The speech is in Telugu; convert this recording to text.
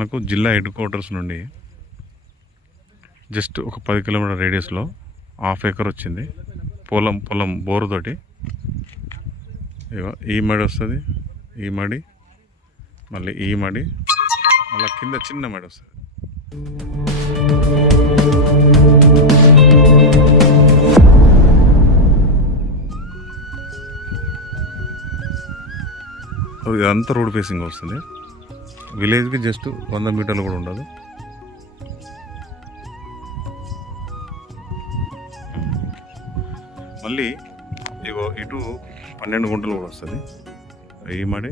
నాకు జిల్లా హెడ్ క్వార్టర్స్ నుండి జస్ట్ ఒక 10 కిలోమీటర్ రేడియస్లో హాఫ్ ఏకర్ వచ్చింది. పొలం బోరుతోటి. ఈ మడి వస్తుంది, ఈ మడి, మళ్ళీ ఈ మడి, మళ్ళీ కింద చిన్న మడి వస్తుంది. ఇదంతా రోడ్ ఫేసింగ్ వస్తుంది. విలేజ్కి జస్ట్ 100 మీటర్లు కూడా ఉండదు. మళ్ళీ ఇగో ఇటు 12 గుంటలు కూడా వస్తుంది. ఈ మడి